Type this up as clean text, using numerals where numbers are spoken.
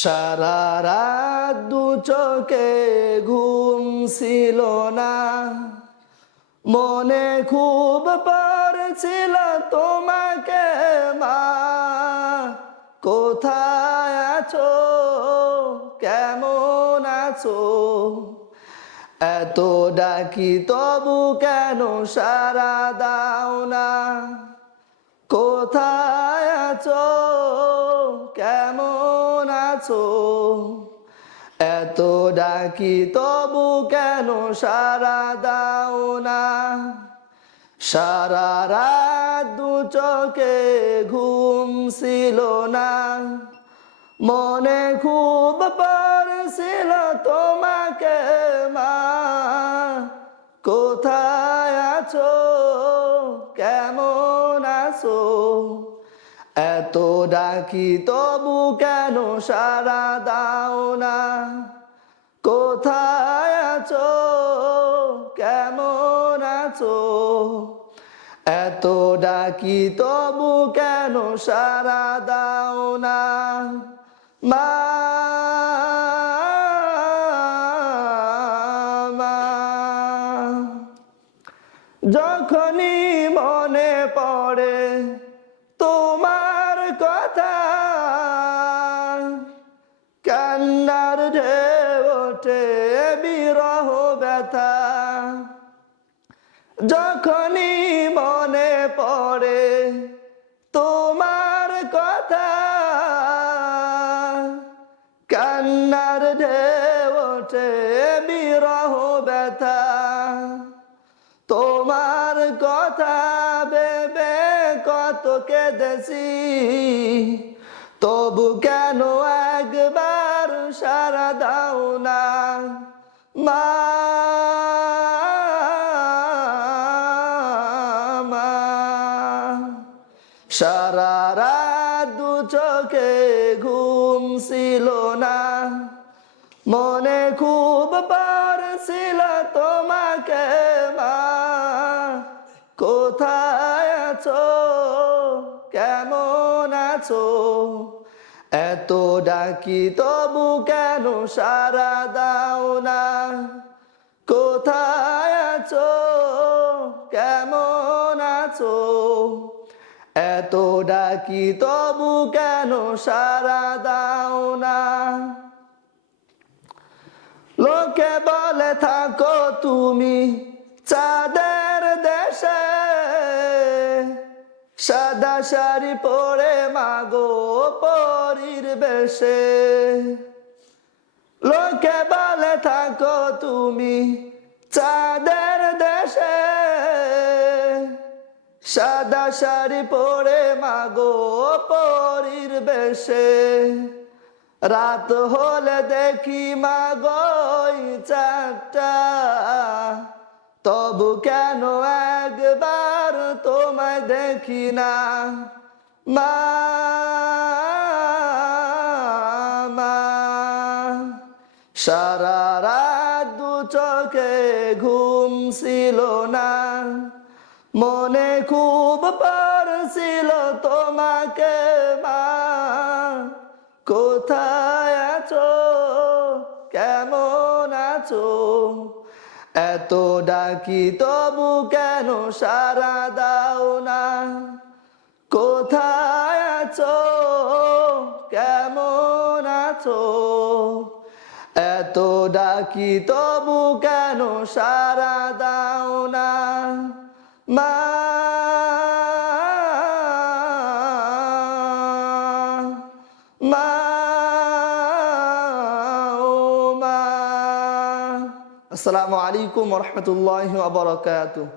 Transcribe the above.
সারা রাত দু চোখে ঘুম ছিল না, মনে খুব পড়ছিল তোমাকে মা। কোথায় আছো, কেমন আছো? এত ডাকি তবু কেন সাড়া দাও না? কোথায় আছো, কেমন আছো? এত ডাকি তবু কেন সাড়া দাও না? সারা রাত দু চোখে ঘুম ছিল না, মনে খুব পড়ছিল তোমাকে মা। কোথায় আছো, কেমন আছো? এত ডাকি তবু কেন সাড়া দাও না? কোথায় আছো, কেমন আছো? এত ডাকি তবু কেন সাড়া দাও না? মা, মা। যখনই মনে পড়ে তোমার কথা, কান্নার ঢেউ ওঠে বিরহ ব্যথা। যখনই মনে পড়ে তোমার কথা, কান্নার ঢেউ ওঠে বিরহ ব্যথা। তোমার কথা ভেবে কত কেঁদেছি, তবু কেন একবার সাড়া দাও না? মা, মা। সারা রাত দু চোখে ঘুম ছিল না, মনে খুব পড়ছিল তোমাকে মা। কোথায় আছো, কেমন আছো? এত ডাকি তবু কেন সাড়া দাও না? কোথায় আছো, কেমন আছো? এত ডাকি তবু কেন সাড়া দাও না? লোকে বলে থাকো তুমি চাঁদের দেশে, সাদা শাড়ি পরে মাগো পরীর বেশে। লোকে বলে থাকো তুমি চাঁদের দেশে, সাদা শাড়ি পরে মাগো পরীর বেশে। রাত হলে দেখি মাগো চাঁদটা, তবু কেন একবার তোমায় দেখি না? মা, মা। সারা রাত দু চোখে ঘুম ছিল না, মনে খুব পড়ছিল তোমাকে মা। কোথায় আছো, কেমন আছো? এত ডাকি তবু কেন সাড়া দাও না? কোথায় আছো, কেমন আছো? এত ডাকি তবু কেন সাড়া দাও না? মা, মা, ও মা। আসসালামু আলাইকুম ওয়া রাহমাতুল্লাহি ওয়া বারাকাতুহু।